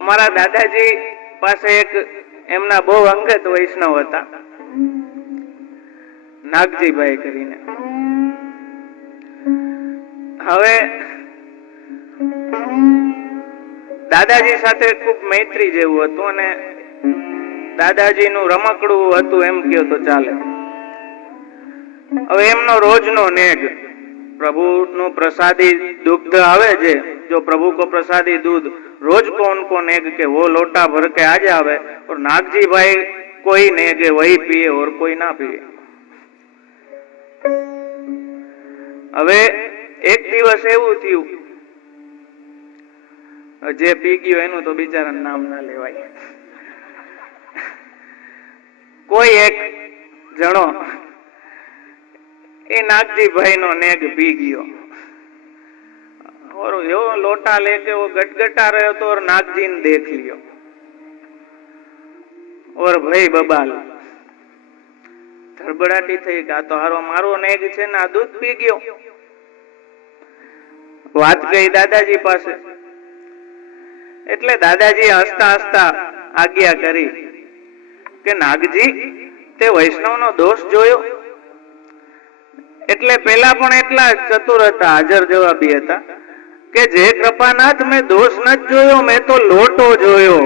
અમારા દાદાજી પાસે એક એમના બહુ અંગત વૈષ્ણવ હતા, નાગજીભાઈ કરીને. હવે દાદાજી સાથે ખૂબ મૈત્રી જેવું હતું અને દાદાજીનું રમકડું હતું એમ કહો તો ચાલે. હવે એમનો રોજનો નેગ, પ્રભુનું પ્રસાદી દૂધ આવે છે, जो प्रभु को प्रसादी दूध रोज को उनको नेग के वो लोटा भर के आ जावे और नागजी भाई कोई नेगे वही पिए और कोई ना पिए. હવે એક દિવસ એવું થયું, જે પી ગયો એનું તો બિચારાનું નામ ના લેવાય. કોઈ એક જણો એ नागजी भाई नो नेग पी गयो और यो लोटा लेके वो गटगटा रहे तो और नागजी ने देख लियो और भाई बबाल धड़बड़ाटी थई कि आ तो हारो मारो नेग छे ने आ दूध पी गयो. વાત ગઈ દાદાજી પાસે, એટલે દાદાજી હસતા હસતા આજ્ઞા કરી કે નાગજી તે વૈષ્ણવનો દોષ જોયો? એટલે પેલા પણ એટલા ચતુર હતા, હાજર જવાબી હતા કે જે કૃપાનાથ મેં દોષ ન જોયો, મેં તો લોટો જોયો.